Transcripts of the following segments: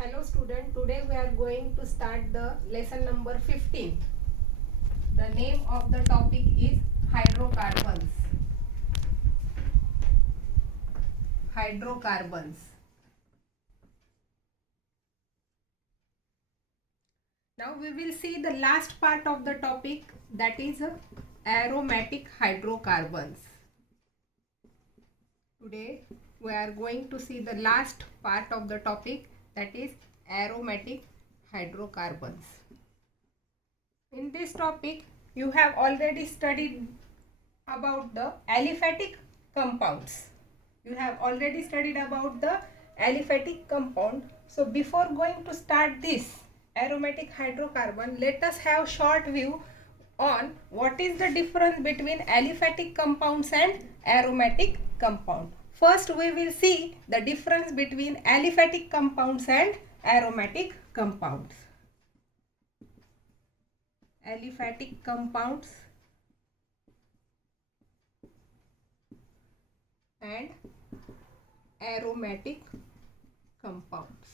Hello student, today we are going to start the lesson number 15. The name of the topic is hydrocarbons. Hydrocarbons. Now we will see the last part of the topic, that is aromatic hydrocarbons. Today we are going to see the last part of the topic, that is aromatic hydrocarbons. In this topic you have already studied about the aliphatic compounds. You have already studied about the aliphatic compound. So before going to start this aromatic hydrocarbon, let us have short view on what is the difference between aliphatic compounds and aromatic compound. First we will see the difference between aliphatic compounds and aromatic compounds. Aliphatic compounds and aromatic compounds.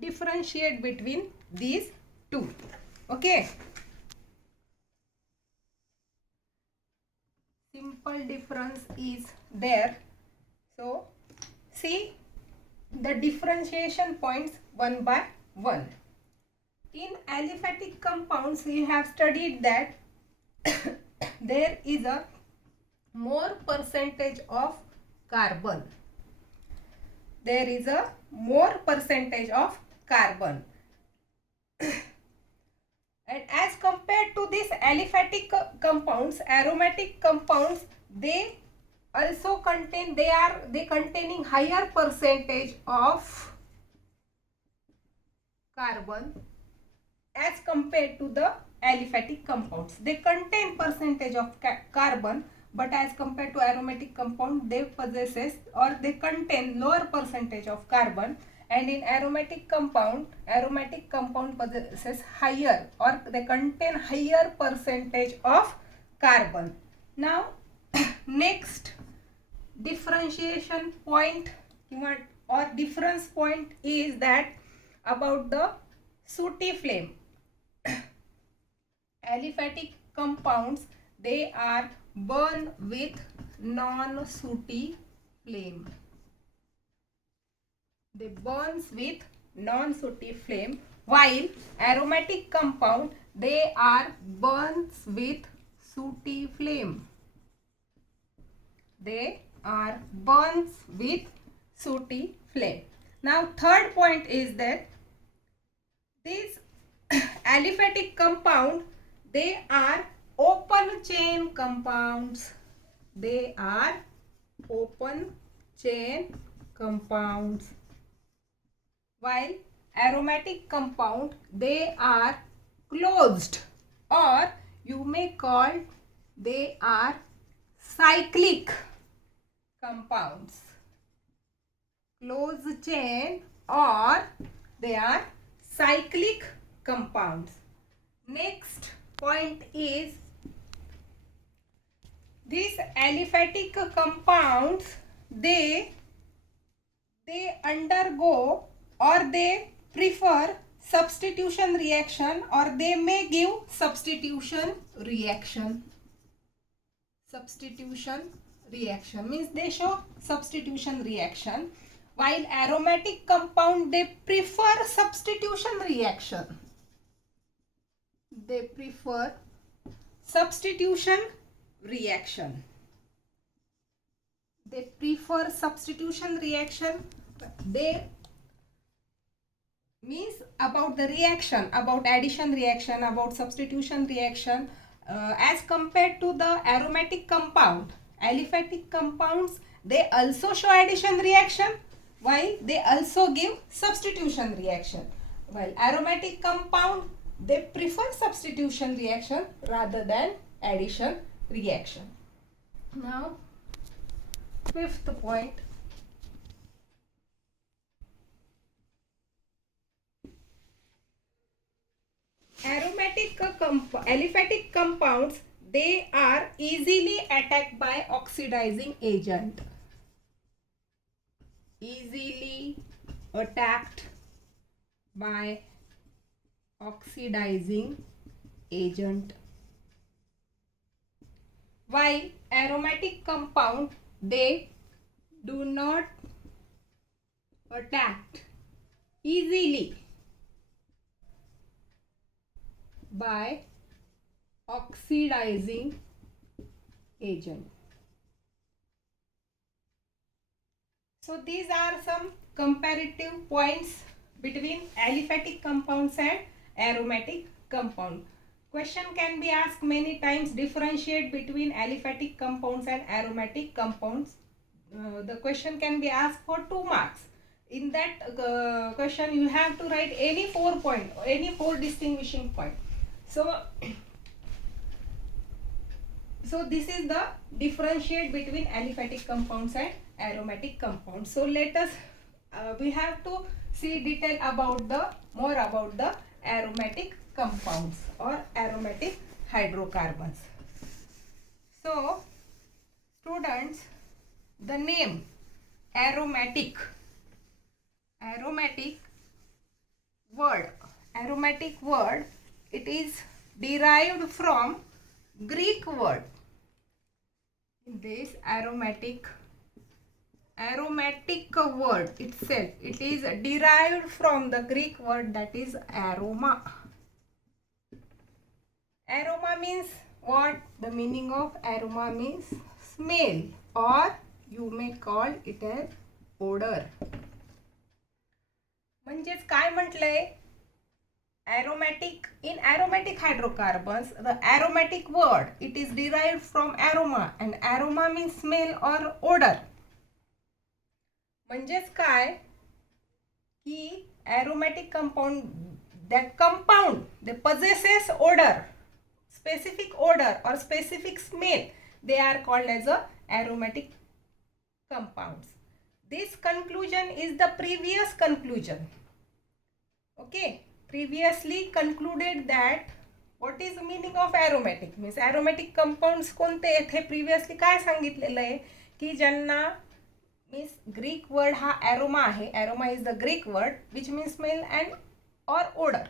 Differentiate between these two. Okay. Simple difference is there. So see the differentiation points one by one. In aliphatic compounds we have studied that there is a more percentage of carbon. There is a more percentage of carbon. And as compared to these aliphatic compounds, aromatic compounds, they also contain, they containing higher percentage of carbon as compared to the aliphatic compounds. They contain percentage of carbon, but as compared to aromatic compound, they possesses or they contain lower percentage of carbon. And in aromatic compound possesses higher, or they contain higher percentage of carbon. Now next differentiation point or difference point is that about the sooty flame. Aliphatic compounds, they are burned with non-sooty flame. They burns with non-sooty flame, while aromatic compound, they are burns with sooty flame. They are burns with sooty flame. Now third point is that these aliphatic compound, they are open chain compounds. They are open chain compounds. While aromatic compound, they are closed, or you may call they are cyclic compounds. Closed chain, or they are cyclic compounds. Next point is these aliphatic compounds, they undergo or they prefer substitution reaction, or they may give substitution reaction. Substitution reaction means they show substitution reaction, while aromatic compound, they prefer substitution reaction. They prefer substitution reaction. They prefer substitution reaction. They means about the reaction, about addition reaction, about substitution reaction, as compared to the aromatic compound. Aliphatic compounds, they also show addition reaction, while they also give substitution reaction. While aromatic compound, they prefer substitution reaction rather than addition reaction. Now fifth point, aliphatic compounds, they are easily attacked by oxidizing agent. easily attacked by oxidizing agent, while aromatic compound they do not attacked easily by oxidizing agent. So these are some comparative points between aliphatic compounds and aromatic compound. Question can be asked many times, differentiate between aliphatic compounds and aromatic compounds. The question can be asked for 2 marks. In that question you have to write any 4 point, any 4 distinguishing point. So this is the differentiate between aliphatic compounds and aromatic compounds. So let us we have to see detail about the more about the aromatic compounds or aromatic hydrocarbons. So students, the name aromatic word, it is derived from Greek word. This aromatic word itself, it is derived from the Greek word that is aroma. Aroma means what? The meaning of aroma means smell, or you may call it as odor. म्हणजेच काय म्हटलंय? In aromatic hydrocarbons, the aromatic word, it is derived from aroma, and aroma means smell or odor. म्हणजेच काय की aromatic compound, that compound they possesses odor, specific odor or specific smell, they are called as a aromatic compounds. This conclusion is the previous conclusion. Okay, previously concluded that what is the meaning of aromatic, means aromatic compounds कोणते येथे previously काय सांगितलेलं आहे की ज्यांना means Greek word हा aroma आहे. Aroma is the Greek word which means smell and or odor.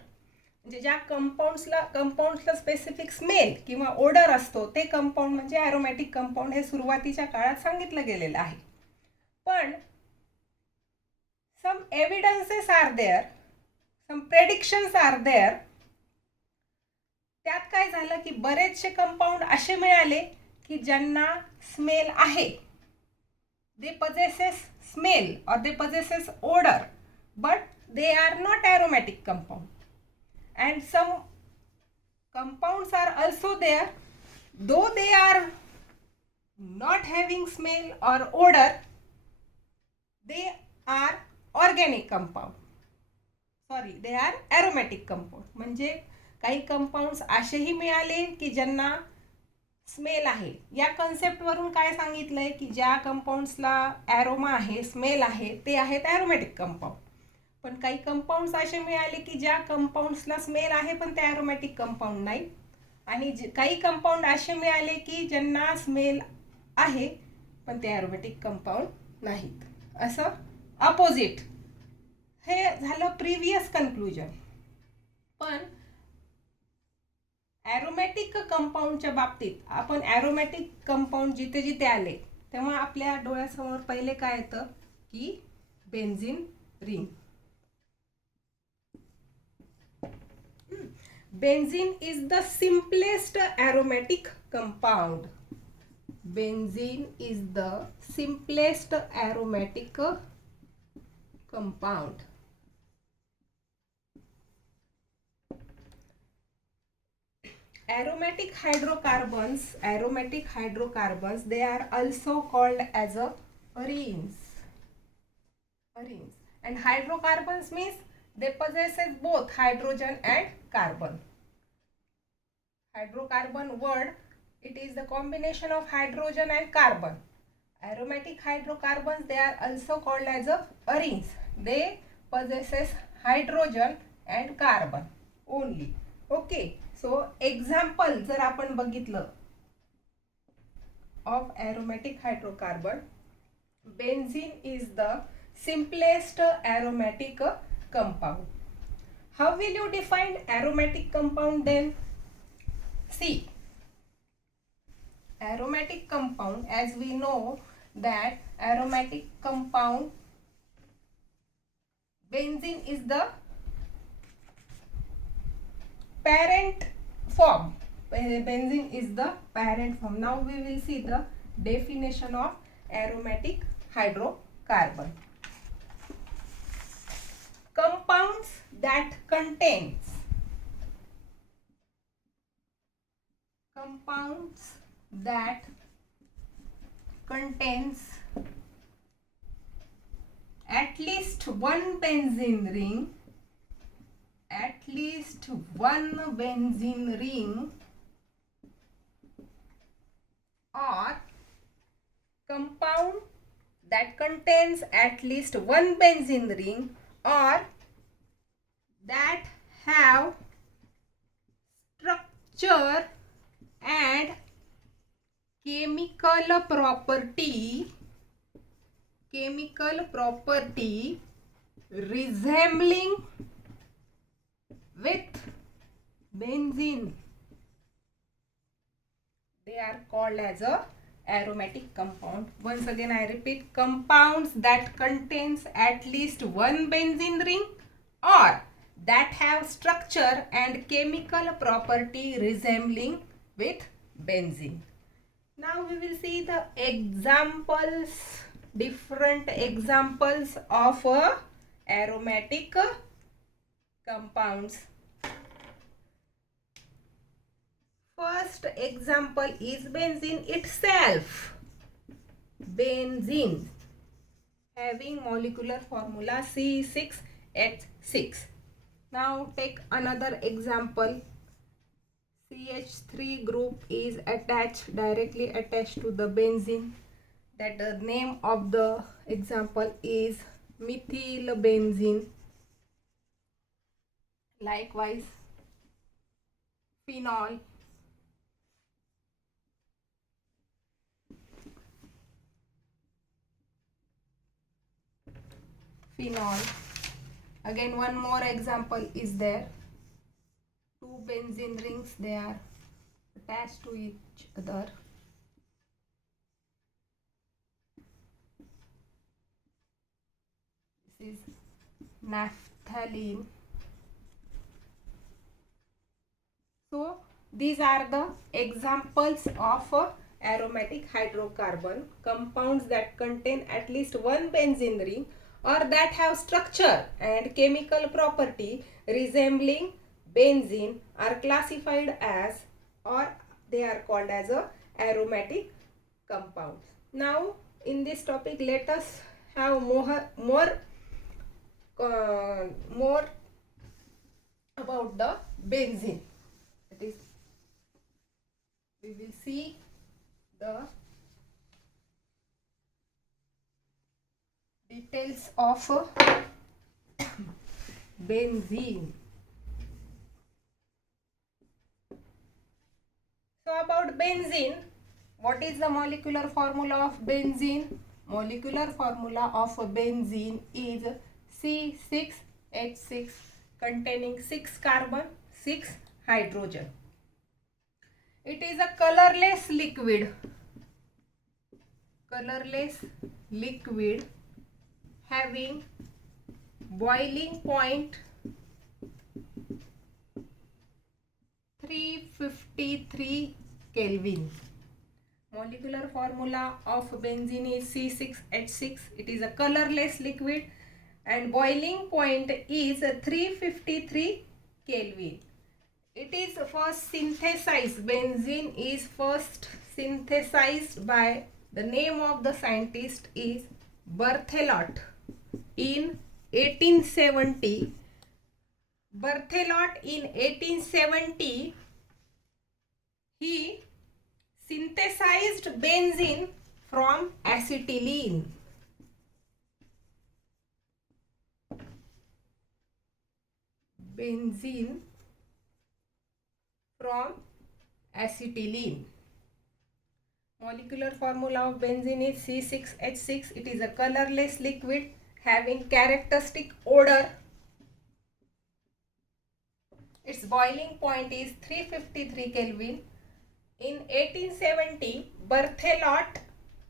म्हणजे ज्या कंपाऊंड्सला स्पेसिफिक स्मेल किंवा ओडर असतो ते कंपाऊंड म्हणजे ॲरोमॅटिक कंपाऊंड हे सुरुवातीच्या काळात सांगितलं गेलेलं आहे. पण some evidences are there, some predictions are there. त्यात काय झालं की बरेचसे कंपाऊंड असे मिळाले की ज्यांना स्मेल आहे, they possesses smell or they possesses odor, but they are not aromatic compound. And some compounds are also there, though they are not having smell or odor, they are organic compound. Sorry, they are aromatic compound. म्हणजे काही compounds असेही मिळाले की ज्यांना smell आहे. या concept वरून काय सांगितलंय की ज्या कंपाऊंड्सला ॲरोमा आहे, स्मेल आहे, ते आहेत ॲरोमॅटिक कंपाऊंड. पण काही कंपाऊंड्स असे मिळाले की ज्या कंपाऊंड्सला स्मेल आहे पण ते ॲरोमॅटिक कंपाऊंड नाही. आणि काही कंपाऊंड असे मिळाले की ज्यांना स्मेल आहे पण ते ॲरोमॅटिक कंपाऊंड नाहीत. असं अपोजिट हे झालं प्रिव्हियस कन्क्लुजन. पण ॲरोमॅटिक कंपाऊंडच्या बाबतीत आपण ॲरोमॅटिक कंपाऊंड जिथे जिथे आले तेव्हा आपल्या डोळ्यासमोर पहिले काय येतं की benzene ring. Benzene is the simplest aromatic compound. Benzene is the simplest aromatic compound. Aromatic hydrocarbons, they are also called as a arenes. And hydrocarbons means they possesses both hydrogen and carbon. Hydrocarbon word, it is the combination of hydrogen and carbon. Aromatic hydrocarbons, they are also called as a arenes. They possesses hydrogen and carbon only. Okay, so example जर आपण बघितलं of aromatic hydrocarbon, benzene is the simplest aromatic compound. How will you define aromatic compound then? See, aromatic compound, as we know that aromatic compound, benzene is the parent form. Benzene is the parent form. Now we will see the definition of aromatic hydrocarbon. Compounds that contains at least one benzene ring, or compound that contains at least one benzene ring or that have structure and chemical property resembling with benzene, they are called as a aromatic compound. Once again I repeat, compounds that contains at least one benzene ring or that have structure and chemical property resembling with benzene. Now we will see the examples, different examples of aromatic compounds. First example is benzene itself. Benzene having molecular formula C6H6. Now take another example. CH3 group is directly attached to the benzene. That the name of the example is methylbenzene. Likewise, phenol. Again, one more example is there. Two benzene rings, they are attached to each other. This is naphthalene. So these are the examples of aromatic hydrocarbon, compounds that contain at least one benzene ring or that have structure and chemical property resembling benzene are classified as, or they are called as a aromatic compounds. Now in this topic let us have more about the benzene. That is, we will see the details of benzene. So about benzene, what is the molecular formula of benzene? Molecular formula of benzene is C6H6 containing 6 carbon, 6 hydrogen. It is a colorless liquid having boiling point 353 Kelvin. Molecular formula of benzene is C6H6. It is a colorless liquid and boiling point is 353 Kelvin. It is first synthesized, benzene is first synthesized by, the name of the scientist is Berthelot in 1870. Berthelot in 1870, he synthesized benzene from acetylene. Benzene from acetylene. Molecular formula of benzene is C6H6. It is a colorless liquid having characteristic odor. Its boiling point is 353 Kelvin. In 1870, Berthelot,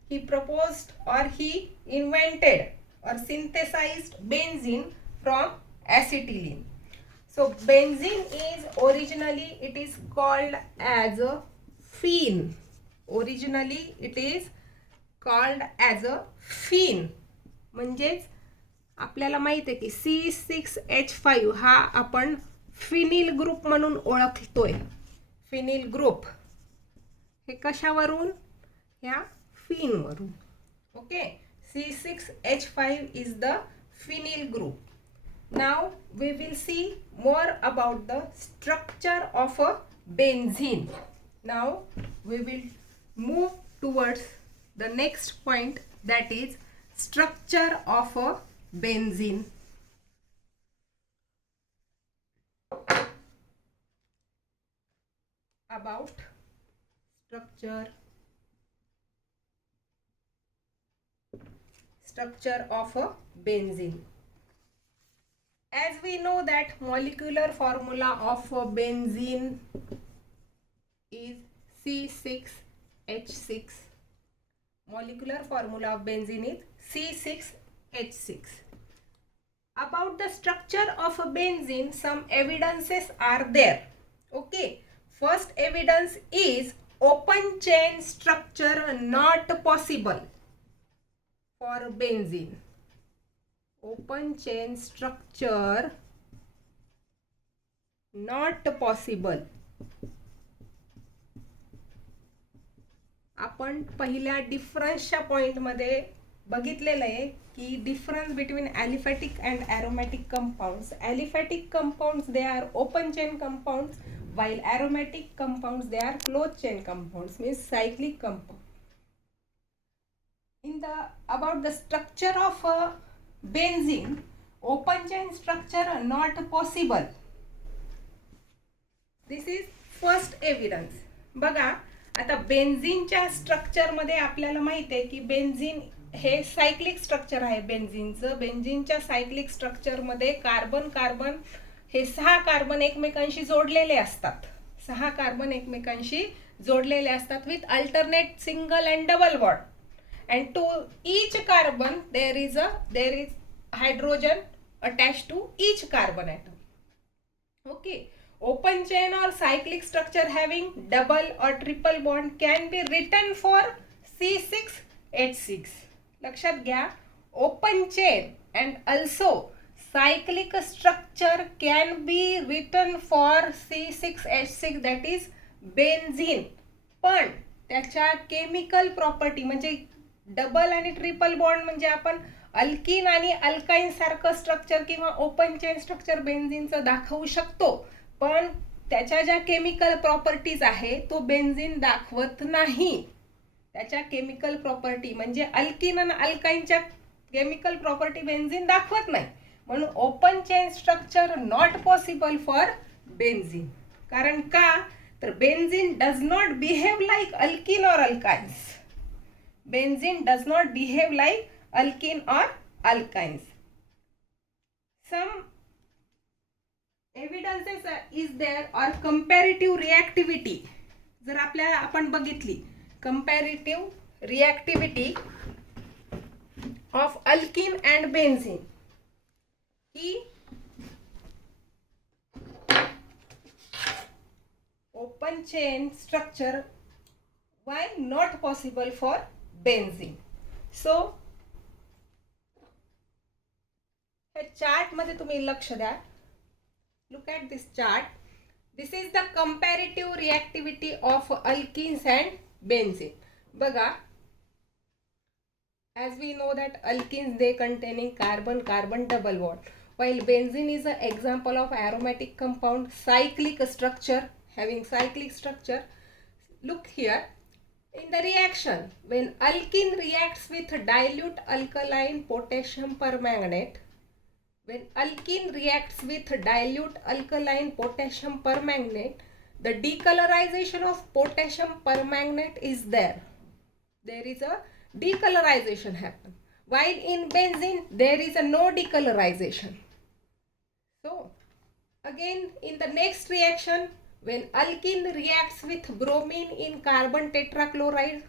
he proposed or he invented or synthesized benzene from acetylene. So benzene is originally, it is called as a phene. Originally it is called as a phene. म्हणजेच आपल्याला माहित आहे की C6H5 हा आपण phenyl group म्हणून ओळखतोय. Phenyl group हे कशावरून? ह्या फिनवरून. Okay, C6H5 is the phenyl group. Now we will see more about the structure of a benzene. Now we will move towards the next point, that is structure of a benzene. About structure of a benzene. As we know that molecular formula of a benzene is C6H6. Molecular formula of benzene is C6H6. About the structure of a benzene, some evidences are there. Okay, first evidence is open chain structure not possible for benzene. Open chain structure not possible. आपण पहिल्या डिफरन्सच्या पॉइंटमध्ये बघितलेलं आहे की difference between aliphatic and aromatic compounds. Aliphatic compounds they are open chain compounds, while aromatic compounds they are closed chain compounds, means cyclic compound. About the structure of a benzene, open chain structure not possible. This is first evidence. बघा आता बेन्झीनच्या structure मध्ये आपल्याला माहित आहे की benzene हे cyclic structure आहे. बेन्झीनच्या cyclic structure मध्ये कार्बन कार्बन हे 6 कार्बन एकमेकांशी जोडलेले असतात. 6 कार्बन एकमेकांशी जोडलेले असतात with alternate single and double bond. And to each carbon there is hydrogen attached to each carbon atom. Okay, open chain or cyclic structure having double or triple bond can be written for C6H6. लक्षात घ्या, open chain and also cyclic structure can be written for C6H6, that is benzene. पण त्याच्या chemical property म्हणजे double आणि triple bond म्हणजे आपण alkene आणि alkyne सारखं स्ट्रक्चर किंवा ओपन चेन स्ट्रक्चर बेन्झीनचं दाखवू शकतो, पण त्याच्या ज्या केमिकल प्रॉपर्टीज आहे तो बेन्झीन दाखवत नाही. त्याच्या केमिकल प्रॉपर्टी म्हणजे अल्किन आणि अल्काइनच्या केमिकल प्रॉपर्टी बेन्झीन दाखवत नाही. म्हणून open chain structure not possible for benzene. कारण का, तर benzene does not behave like alkene or alkynes. Benzene does not behave like alkene or alkynes. Some evidences is there or comparative reactivity. जर आपल्याला आपण बघितली comparative reactivity of alkene and benzene की open chain structure why not possible for benzene. So हे chart मध्ये तुम्ही लक्ष द्या. Look at this chart. This is the comparative reactivity of alkenes and benzene. बघा, as we know that alkenes they containing carbon carbon double bond, while benzene is an example of aromatic compound cyclic structure, having cyclic structure. Look here in the reaction, when alkene reacts with dilute alkaline potassium permanganate, when alkene reacts with dilute alkaline potassium permanganate, the decolorization of potassium permanganate is there. There is a decolorization happen. while in benzene there is a no decolorization. So again in the next reaction, when alkene reacts with bromine in carbon tetrachloride,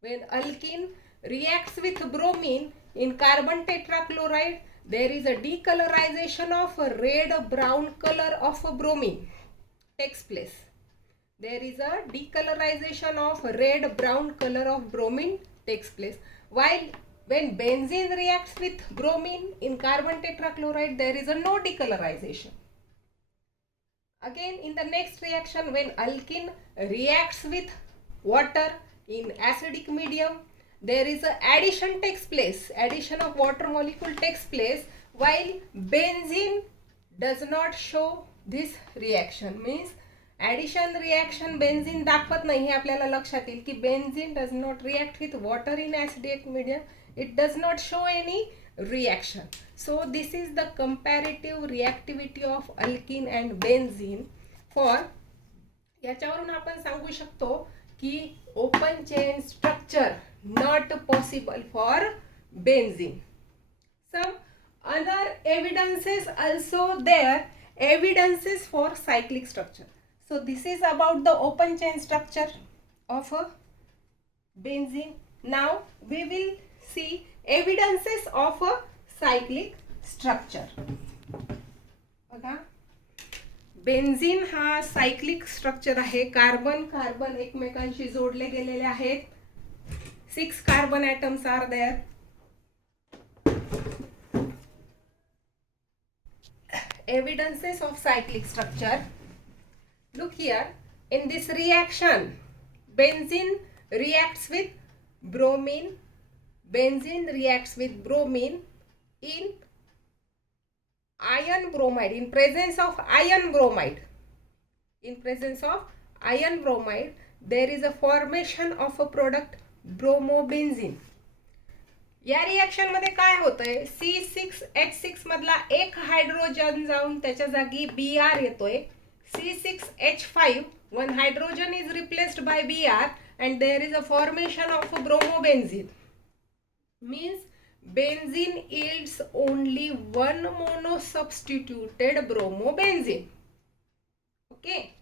when alkene reacts with bromine in carbon tetrachloride, there is a decolorization of a red brown color of bromine takes place. There is a decolorization of red brown color of bromine takes place. While when benzene reacts with bromine in carbon tetrachloride, there is a no decolorization. Again in the next reaction, when alkene reacts with water in acidic medium, there is a addition takes place, addition of water molecule takes place, while benzene does not show this reaction. Means addition reaction benzene दाखवत नाही. हे आपल्याला लक्षात येईल की benzene does not react with water in acidic medium. It does not show any reaction. So this is the comparative reactivity of alkene and benzene for. याच्यावरून आपण सांगू शकतो की open chain structure not possible for benzene. Some other evidences also there, evidences for cyclic structure. So this is about the open chain structure of a benzene. Now we will see evidences of a cyclic structure. बघा, benzene हा cyclic structure आहे. Carbon carbon एकमेकांशी जोडले गेलेले आहेत. 6 carbon atoms are there. Evidences of cyclic structure. Look here, in this reaction, benzene reacts with bromine. Benzene reacts with bromine in iron bromide, in presence of iron bromide. In presence of iron bromide, there is a formation of a product bromobenzene. या reaction मध्ये काय होतंय, C6H6 मधला एक hydrogen जाऊन त्याच्या जागी Br येतोय. C6H5, one hydrogen is replaced by Br and there is a formation of a bromobenzene. Means benzene yields only one monosubstituted bromobenzene. Okay,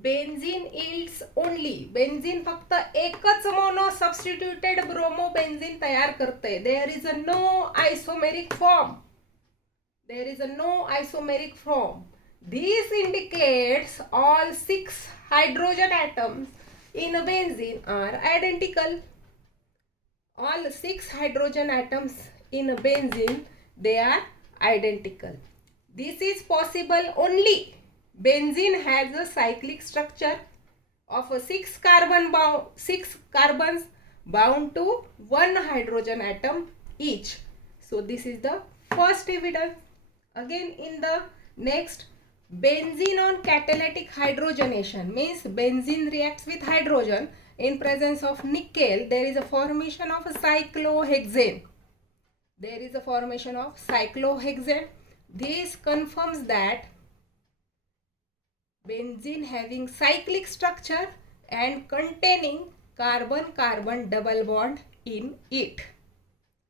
benzene yields only, benzene फक्त एकच monosubstituted bromobenzene तयार करते. There is a no isomeric form. There is a no isomeric form. This indicates all 6 hydrogen atoms in a benzene are identical. All 6 hydrogen atoms in a benzene, they are identical. This is possible only. Benzene has a cyclic structure of a 6 carbons bound to 1 hydrogen atom each. So this is the first evidence. Again in the next, benzene on catalytic hydrogenation, means benzene reacts with hydrogen. In presence of nickel, there is a formation of a cyclohexane. There is a formation of cyclohexane. This confirms that benzene having cyclic structure and containing carbon-carbon double bond in it.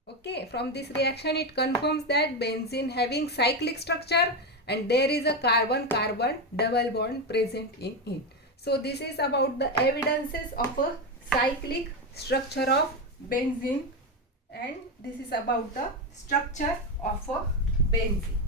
Okay, from this reaction it confirms that benzene having cyclic structure and there is a carbon-carbon double bond present in it. So this is about the evidences of a cyclic structure of benzene, and this is about the structure of a benzene.